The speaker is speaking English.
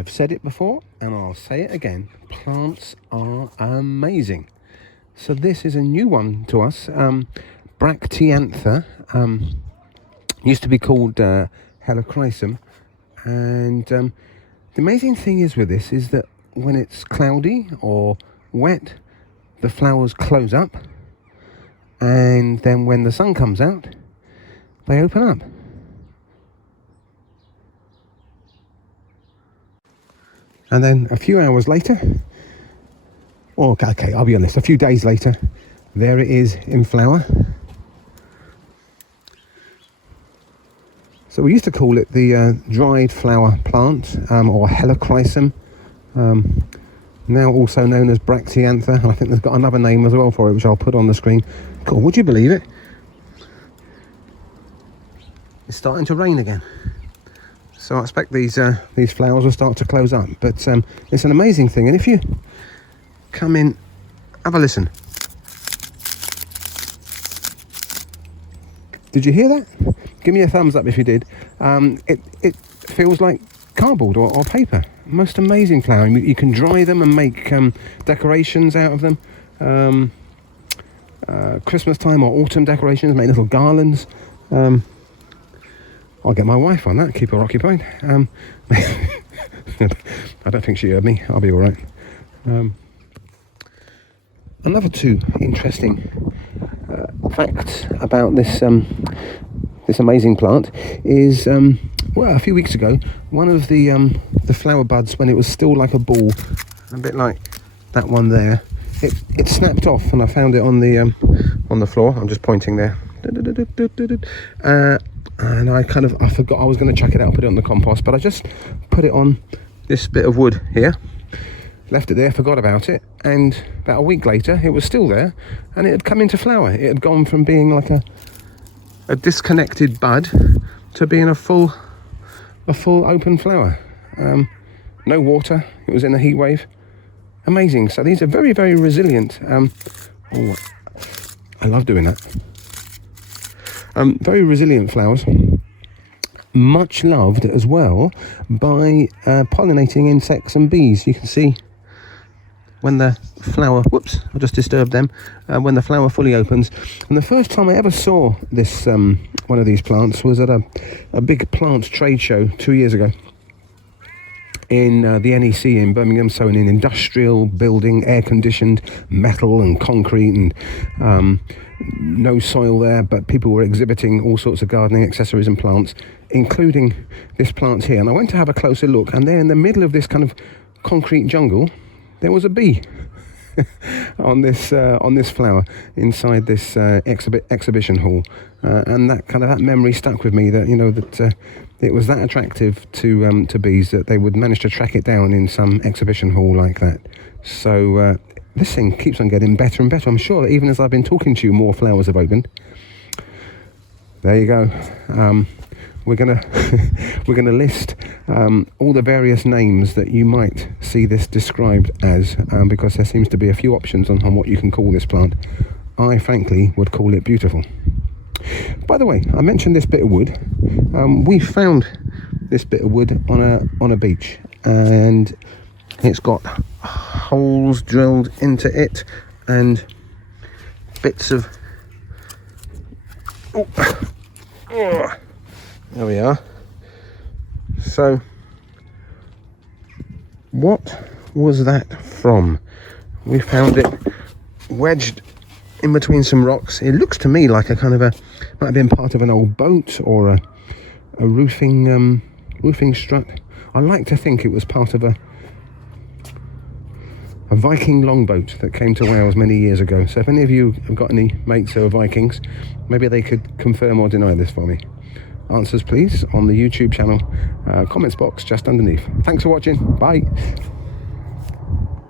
I've said it before and I'll say it again, plants are amazing. So this is a new one to us, Bracteantha, used to be called Helichryssum, and the amazing thing is with this is that when it's cloudy or wet, the flowers close up, and then when the sun comes out, they open up. And then a few hours later, or okay, I'll be honest, a few days later, there it is in flower. So we used to call it the dried flower plant, or Helichryssum, now also known as Bracteantha. I think there's got another name as well for it, which I'll put on the screen. Cool, would you believe it? It's starting to rain again. So I expect these flowers will start to close up. But it's an amazing thing. And if you come in, have a listen. Did you hear that? Give me a thumbs up if you did. It feels like cardboard or paper. Most amazing flower. You can dry them and make decorations out of them. Christmas time or autumn decorations, make little garlands. I'll get my wife on that, keep her occupied. I don't think she heard me, I'll be all right. Another two interesting facts about this this amazing plant is, well, a few weeks ago, one of the flower buds, when it was still like a ball, a bit like that one there, it snapped off, and I found it on the floor. I'm just pointing there. And I forgot I was going to chuck it out, put it on the compost, but I just put it on this bit of wood here, left it there, forgot about it, and about a week later it was still there, and it had come into flower. It had gone from being like a disconnected bud to being a full open flower. No water, it was in a heat wave. Amazing. So these are very, very resilient. Oh, I love doing that. Very resilient flowers, much loved as well by pollinating insects and bees. You can see when the flower, whoops, I just disturbed them, when the flower fully opens. And the first time I ever saw this, one of these plants, was at a big plant trade show 2 years ago in the NEC in Birmingham, so in an industrial building, air-conditioned, metal and concrete, and no soil there, but people were exhibiting all sorts of gardening accessories and plants, including this plant here. And I went to have a closer look, and there in the middle of this kind of concrete jungle, there was a bee on this flower inside this exhibition hall, and that memory stuck with me, that that it was that attractive to bees that they would manage to track it down in some exhibition hall like that. So this thing keeps on getting better and better. I'm sure that even as I've been talking to you, more flowers have opened. There you go. We're gonna list all the various names that you might see this described as, because there seems to be a few options on what you can call this plant. I frankly would call it beautiful. By the way, I mentioned this bit of wood. We found this bit of wood on a beach, and it's got holes drilled into it and bits of there we are. So what was that from? We found it wedged in between some rocks. It looks to me like a kind of might have been part of an old boat or a roofing strut. I like to think it was part of a Viking longboat that came to Wales many years ago. So if any of you have got any mates who are Vikings, maybe they could confirm or deny this for me. Answers please on the YouTube channel, comments box just underneath. Thanks for watching. Bye.